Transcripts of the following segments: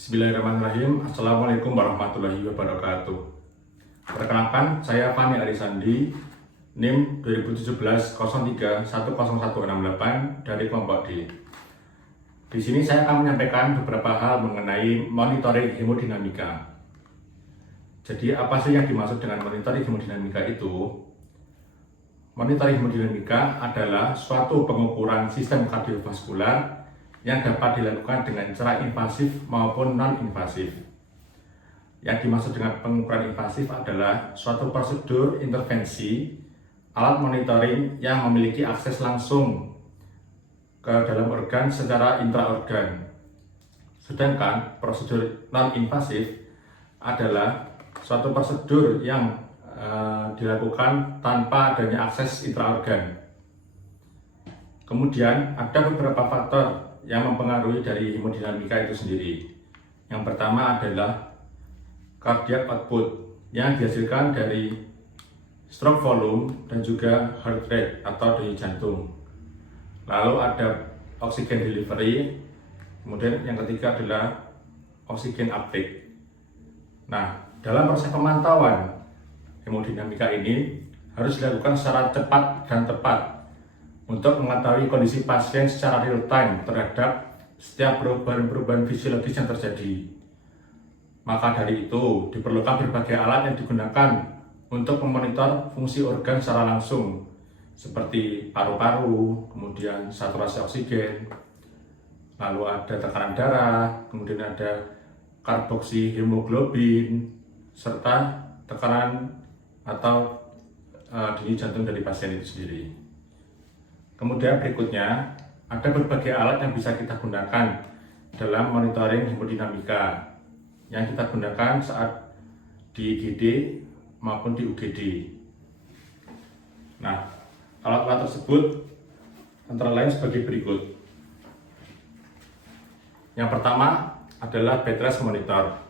Bismillahirrahmanirrahim. Assalamualaikum warahmatullahi wabarakatuh. Perkenalkan, saya Fani Arisandi, NIM 2017-03-10168 dari kelompok D. Di sini saya akan menyampaikan beberapa hal mengenai monitoring hemodinamika. Jadi apa sih yang dimaksud dengan monitoring hemodinamika itu? Monitoring hemodinamika adalah suatu pengukuran sistem kardiovaskular yang dapat dilakukan dengan cara invasif maupun non-invasif. Yang dimaksud dengan pengukuran invasif adalah suatu prosedur intervensi alat monitoring yang memiliki akses langsung ke dalam organ secara intraorgan. Sedangkan prosedur non-invasif adalah suatu prosedur yang dilakukan tanpa adanya akses intraorgan. Kemudian ada beberapa faktor yang mempengaruhi dari hemodinamika itu sendiri. Yang pertama adalah cardiac output yang dihasilkan dari stroke volume dan juga heart rate atau denyut jantung. Lalu ada oxygen delivery, kemudian yang ketiga adalah oxygen uptake. Nah, dalam proses pemantauan hemodinamika ini harus dilakukan secara cepat dan tepat untuk mengetahui kondisi pasien secara real time terhadap setiap perubahan-perubahan fisiologis yang terjadi. Maka dari itu, diperlukan berbagai alat yang digunakan untuk memonitor fungsi organ secara langsung, seperti paru-paru, kemudian saturasi oksigen, lalu ada tekanan darah, kemudian ada karboksi hemoglobin, serta tekanan atau denyut jantung dari pasien itu sendiri. Kemudian berikutnya, ada berbagai alat yang bisa kita gunakan dalam monitoring hemodinamika yang kita gunakan saat di IGD maupun di UGD. Nah, alat-alat tersebut antara lain sebagai berikut. Yang pertama adalah bed rest monitor.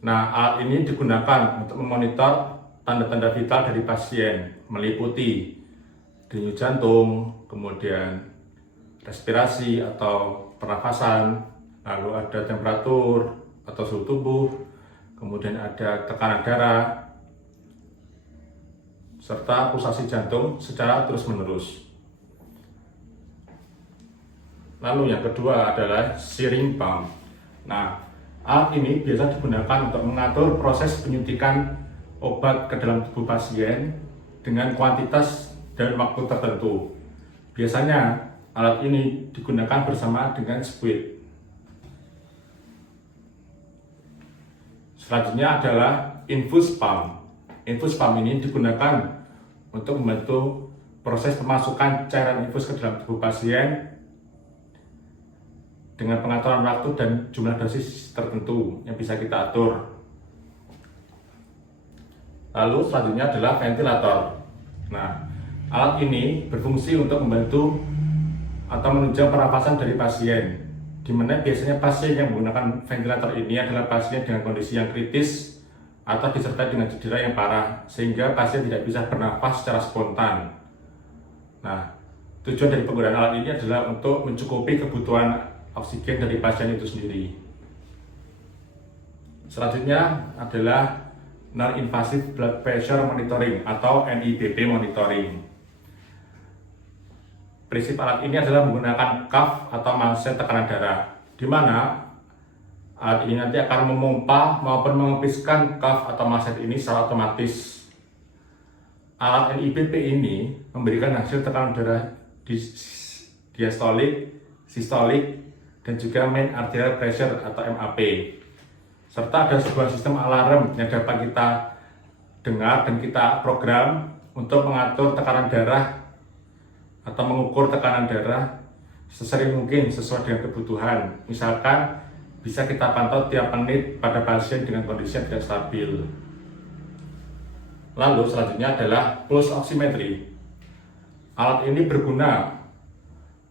Nah, alat ini digunakan untuk memonitor tanda-tanda vital dari pasien, meliputi denyut jantung, kemudian respirasi atau pernafasan, lalu ada temperatur atau suhu tubuh, kemudian ada tekanan darah, serta pulsasi jantung secara terus-menerus. Lalu yang kedua adalah syringe pump. Nah, alat ini biasa digunakan untuk mengatur proses penyuntikan obat ke dalam tubuh pasien dengan kuantitas dan waktu tertentu. Biasanya alat ini digunakan bersamaan dengan squid. Selanjutnya adalah infus pump. Infus pump ini digunakan untuk membantu proses pemasukan cairan infus ke dalam tubuh pasien dengan pengaturan waktu dan jumlah dosis tertentu yang bisa kita atur. Lalu selanjutnya adalah ventilator. Nah, alat ini berfungsi untuk membantu atau menunjang pernafasan dari pasien, di mana biasanya pasien yang menggunakan ventilator ini adalah pasien dengan kondisi yang kritis atau disertai dengan cedera yang parah, sehingga pasien tidak bisa bernafas secara spontan. Nah, tujuan dari penggunaan alat ini adalah untuk mencukupi kebutuhan oksigen dari pasien itu sendiri. Selanjutnya adalah non-invasive blood pressure monitoring atau NIBP monitoring. Prinsip alat ini adalah menggunakan cuff atau manset tekanan darah, di mana alat ini nanti akan memompa maupun mengepiskan cuff atau manset ini secara otomatis. Alat NIBP ini memberikan hasil tekanan darah diastolik, sistolik, dan juga main arterial pressure atau MAP. Serta ada sebuah sistem alarm yang dapat kita dengar dan kita program untuk mengatur tekanan darah atau mengukur tekanan darah sesering mungkin sesuai dengan kebutuhan. Misalkan bisa kita pantau tiap menit pada pasien dengan kondisi yang tidak stabil. Lalu selanjutnya adalah pulse oximetry. Alat ini berguna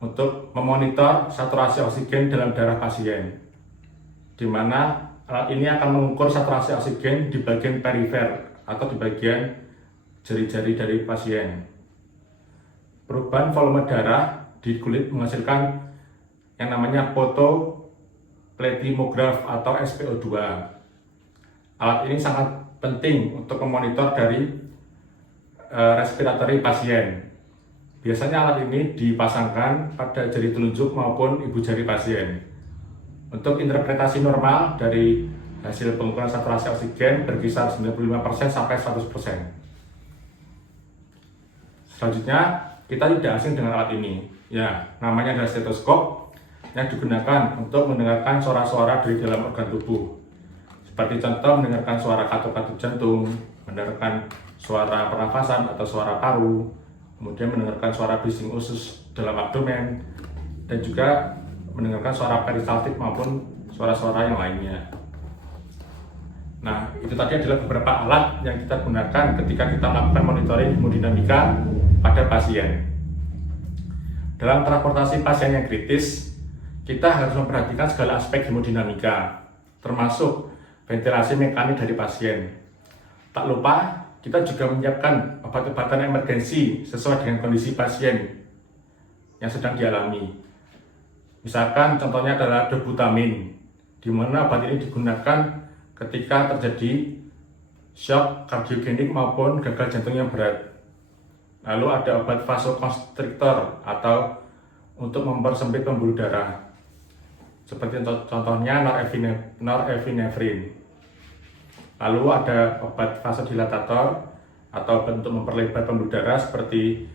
untuk memonitor saturasi oksigen dalam darah pasien, di mana alat ini akan mengukur saturasi oksigen di bagian perifer atau di bagian jari-jari dari pasien. Perubahan volume darah di kulit menghasilkan yang namanya plethysmograph atau SpO2. Alat ini sangat penting untuk memonitor dari respiratory pasien. Biasanya alat ini dipasangkan pada jari telunjuk maupun ibu jari pasien. Untuk interpretasi normal dari hasil pengukuran saturasi oksigen berkisar 95% sampai 100%. Selanjutnya, kita tidak asing dengan alat ini. Ya, namanya adalah stetoskop yang digunakan untuk mendengarkan suara-suara dari dalam organ tubuh. Seperti contoh mendengarkan suara katup-katup jantung, mendengarkan suara pernafasan atau suara paru, kemudian mendengarkan suara bising usus dalam abdomen, dan juga mendengarkan suara peristaltik maupun suara-suara yang lainnya. Nah, itu tadi adalah beberapa alat yang kita gunakan ketika kita melakukan monitoring hemodinamika pada pasien. Dalam transportasi pasien yang kritis, kita harus memperhatikan segala aspek hemodinamika, termasuk ventilasi mekanik dari pasien. Tak lupa, kita juga menyiapkan obat-obatan emergensi sesuai dengan kondisi pasien yang sedang dialami. Misalkan contohnya adalah dobutamin, di mana obat ini digunakan ketika terjadi shock kardiogenik maupun gagal jantung yang berat. Lalu ada obat vasokonstriktor atau untuk mempersempit pembuluh darah, seperti contohnya norepinefrin. Lalu ada obat vasodilatator atau obat untuk memperlebar pembuluh darah seperti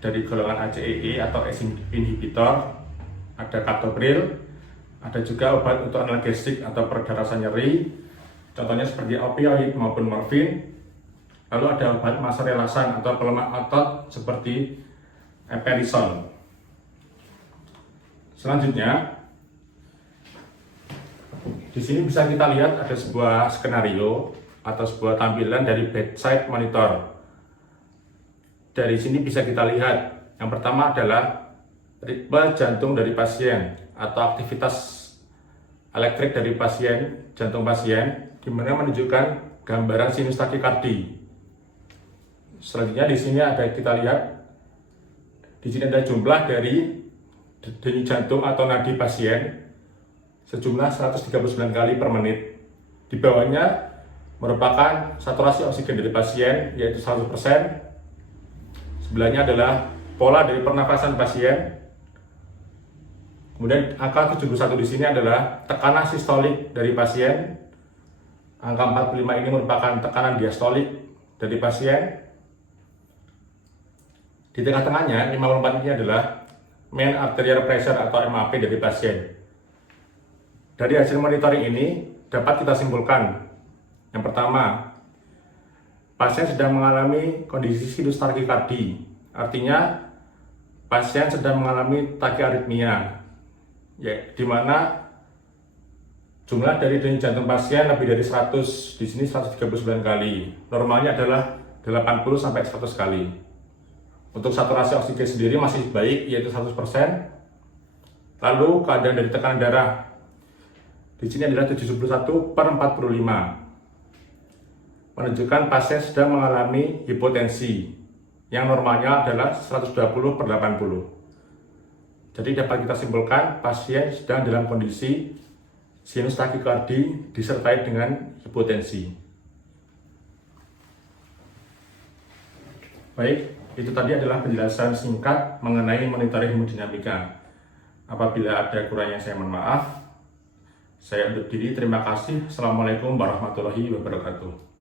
dari golongan ACEE atau ACE inhibitor, ada captopril, ada juga obat untuk analgesik atau pereda rasa nyeri, contohnya seperti opioid maupun morfin. Lalu ada obat masa relasan atau pelemah otot seperti eperison. Selanjutnya, di sini bisa kita lihat ada sebuah skenario atau sebuah tampilan dari bedside monitor. Dari sini bisa kita lihat, yang pertama adalah ritme jantung dari pasien atau aktivitas elektrik dari pasien, jantung pasien, di mana menunjukkan gambaran sinus takikardi. Selanjutnya di sini ada kita lihat, di sini ada jumlah dari denyut jantung atau nadi pasien sejumlah 139 kali per menit. Di bawahnya merupakan saturasi oksigen dari pasien yaitu 100%. Sebelahnya adalah pola dari pernafasan pasien. Kemudian angka 71 di sini adalah tekanan sistolik dari pasien. Angka 45 ini merupakan tekanan diastolik dari pasien. Di tengah-tengahnya 54 ini adalah mean arterial pressure atau MAP dari pasien. Dari hasil monitoring ini dapat kita simpulkan, yang pertama, pasien sedang mengalami kondisi sinus takikardi, artinya pasien sedang mengalami takiaritmia, ya, di mana jumlah dari denyut jantung pasien lebih dari 100, di sini 139 kali. Normalnya adalah 80 sampai 100 kali. Untuk saturasi oksigen sendiri masih baik, yaitu 100%. Lalu keadaan dari tekanan darah di sini adalah 71/45, menunjukkan pasien sedang mengalami hipotensi yang normalnya adalah 120/80. Jadi dapat kita simpulkan pasien sedang dalam kondisi sinus takikardi disertai dengan hipotensi. Baik, itu tadi adalah penjelasan singkat mengenai monitoring hemodinamika. Apabila ada kurangnya saya mohon maaf. Saya undur diri, terima kasih. Assalamualaikum warahmatullahi wabarakatuh.